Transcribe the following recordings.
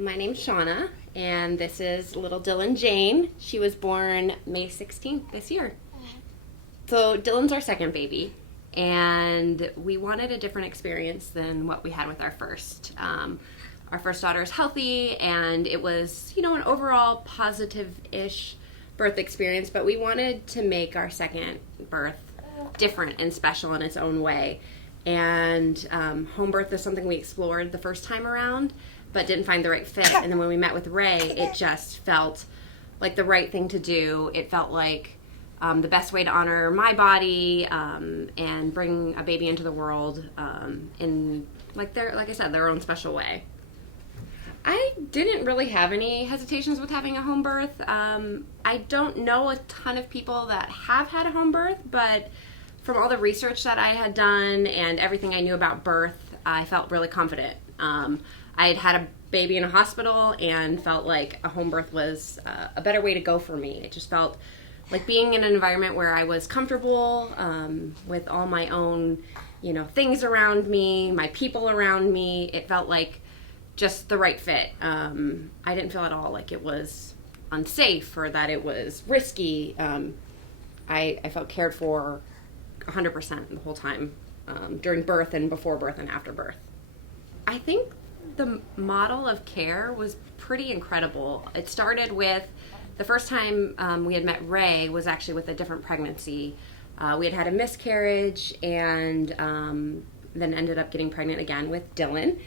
My name's Shauna, and this is little Dylan Jane. She was born May 16th this year. So Dylan's our second baby, and we wanted a different experience than what we had with our first. Our first daughter is healthy, and it was, an overall positive-ish birth experience, but we wanted to make our second birth different and special in its own way. And home birth is something we explored the first time around, but didn't find the right fit. And then when we met with Ray, it just felt like the right thing to do. It felt like the best way to honor my body and bring a baby into the world in, like I said, their own special way. I didn't really have any hesitations with having a home birth. I don't know a ton of people that have had a home birth, but from all the research that I had done and everything I knew about birth, I felt really confident. I had had a baby in a hospital and felt like a home birth was a better way to go for me. It just felt like being in an environment where I was comfortable with all my own, things around me, my people around me. It felt like just the right fit. I didn't feel at all like it was unsafe or that it was risky. I felt cared for 100% the whole time, during birth and before birth and after birth. I think the model of care was pretty incredible. It started with the first time we had met Ray was actually with a different pregnancy. We had had a miscarriage and then ended up getting pregnant again with Dylan.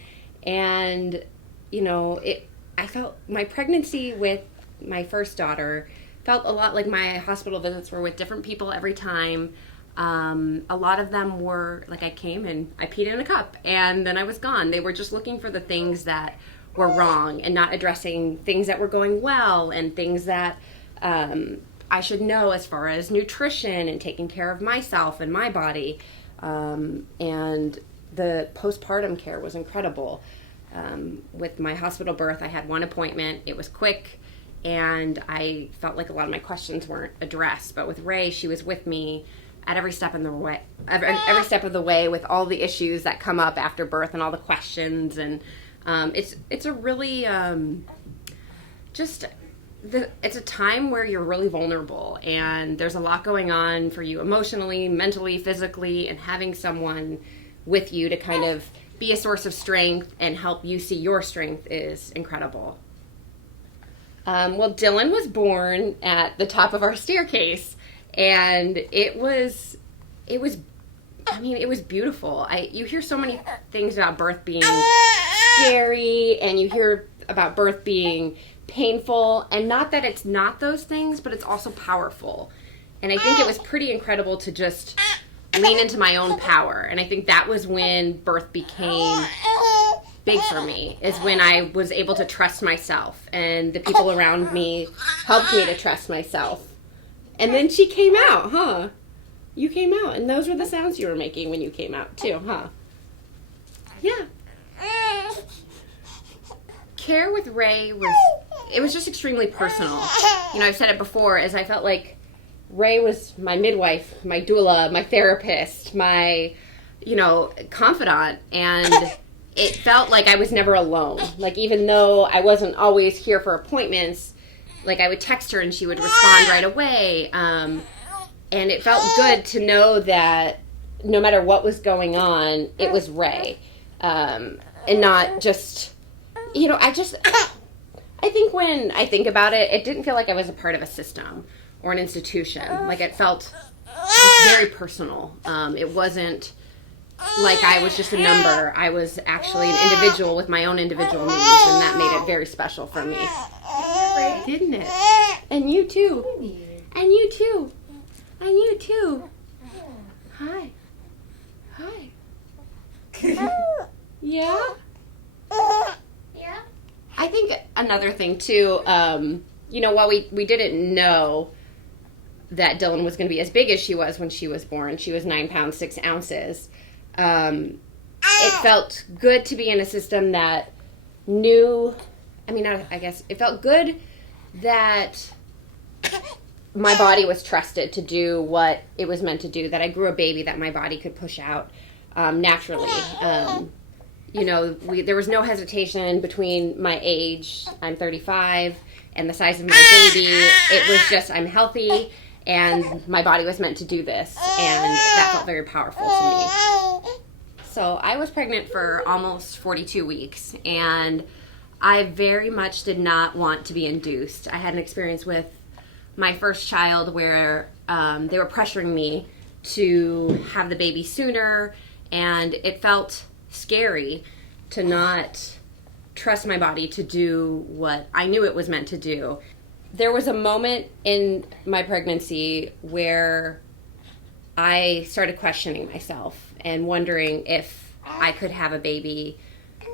And, I felt my pregnancy with my first daughter felt a lot like my hospital visits were with different people every time. A lot of them were like I came and I peed in a cup and then I was gone. They were just looking for the things that were wrong and not addressing things that were going well and things that I should know as far as nutrition and taking care of myself and my body. And the postpartum care was incredible. With my hospital birth, I had one appointment. It was quick, and I felt like a lot of my questions weren't addressed. But with Ray, she was with me at every step in the way, every step of the way, with all the issues that come up after birth and all the questions. And it's a really it's a time where you're really vulnerable, and there's a lot going on for you emotionally, mentally, physically, and having someone with you to kind of be a source of strength and help you see your strength is incredible. Well, Dylan was born at the top of our staircase, and it was beautiful. You hear so many things about birth being scary, and you hear about birth being painful, and not that it's not those things, but it's also powerful. And I think it was pretty incredible to just lean into my own power. And I think that was when birth became big for me, is when I was able to trust myself, and the people around me helped me to trust myself. And then she came out, huh? You came out, and those were the sounds you were making when you came out too, huh? Yeah. Care with Ray was just extremely personal. I've said it before, as I felt like Ray was my midwife, my doula, my therapist, my, confidant, and it felt like I was never alone. Like, even though I wasn't always here for appointments, like, I would text her and she would respond right away, and it felt good to know that no matter what was going on, it was Ray, and not just, I think when I think about it, it didn't feel like I was a part of a system or an institution. Like, it felt very personal. It wasn't like I was just a number. I was actually an individual with my own individual needs, and that made it very special for me. Didn't it? And you too. And you too. And you too. Hi. Hi. Yeah? Yeah? I think another thing too, while we didn't know that Dylan was going to be as big as she was when she was born. She was 9 pounds, 6 ounces. It felt good to be in a system that knew, I guess it felt good that my body was trusted to do what it was meant to do, that I grew a baby that my body could push out naturally. there was no hesitation between my age, I'm 35, and the size of my baby. It was just, I'm healthy, and my body was meant to do this, and that felt very powerful to me. So I was pregnant for almost 42 weeks, and I very much did not want to be induced. I had an experience with my first child where they were pressuring me to have the baby sooner, and it felt scary to not trust my body to do what I knew it was meant to do. There was a moment in my pregnancy where I started questioning myself and wondering if I could have a baby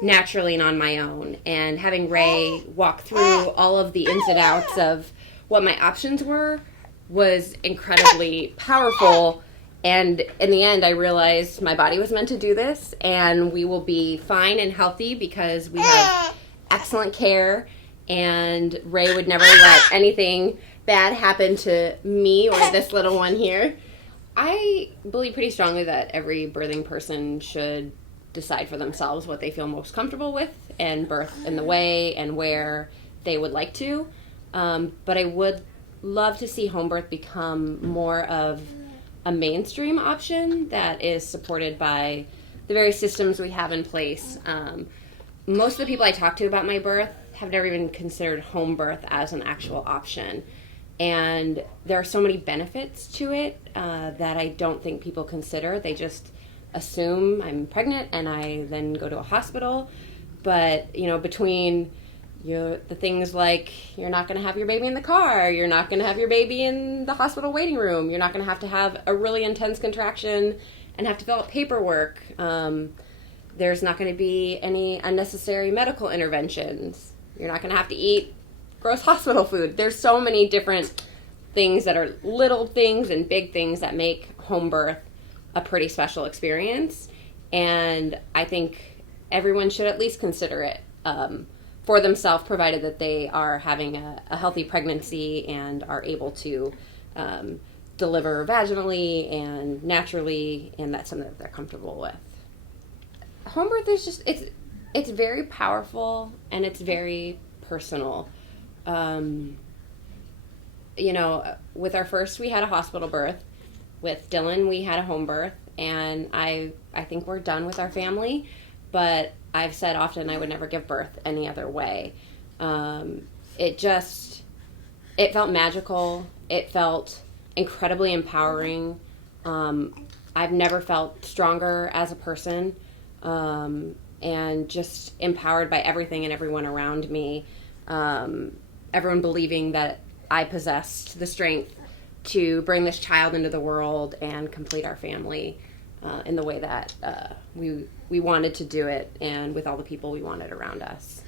naturally and on my own. And having Ray walk through all of the ins and outs of what my options were was incredibly powerful. And in the end, I realized my body was meant to do this, and we will be fine and healthy because we have excellent care, and Ray would never let anything bad happen to me or this little one here. I believe pretty strongly that every birthing person should decide for themselves what they feel most comfortable with and birth in the way and where they would like to. But I would love to see home birth become more of a mainstream option that is supported by the various systems we have in place. Most of the people I talk to about my birth have never even considered home birth as an actual option. And there are so many benefits to it that I don't think people consider. They just assume I'm pregnant and I then go to a hospital. But, between the things like you're not going to have your baby in the car, you're not going to have your baby in the hospital waiting room, you're not going to have a really intense contraction and have to fill out paperwork. There's not going to be any unnecessary medical interventions. You're not going to have to eat gross hospital food. There's so many different things that are little things and big things that make home birth a pretty special experience. And I think everyone should at least consider it for themselves, provided that they are having a healthy pregnancy and are able to deliver vaginally and naturally, and that's something that they're comfortable with. Home birth is just, it's very powerful and it's very personal. With our first, we had a hospital birth. With Dylan, we had a home birth, and I think we're done with our family, but I've said often I would never give birth any other way. It felt magical. It felt incredibly empowering. I've never felt stronger as a person, and just empowered by everything and everyone around me. Everyone believing that I possessed the strength to bring this child into the world and complete our family in the way that we wanted to do it, and with all the people we wanted around us.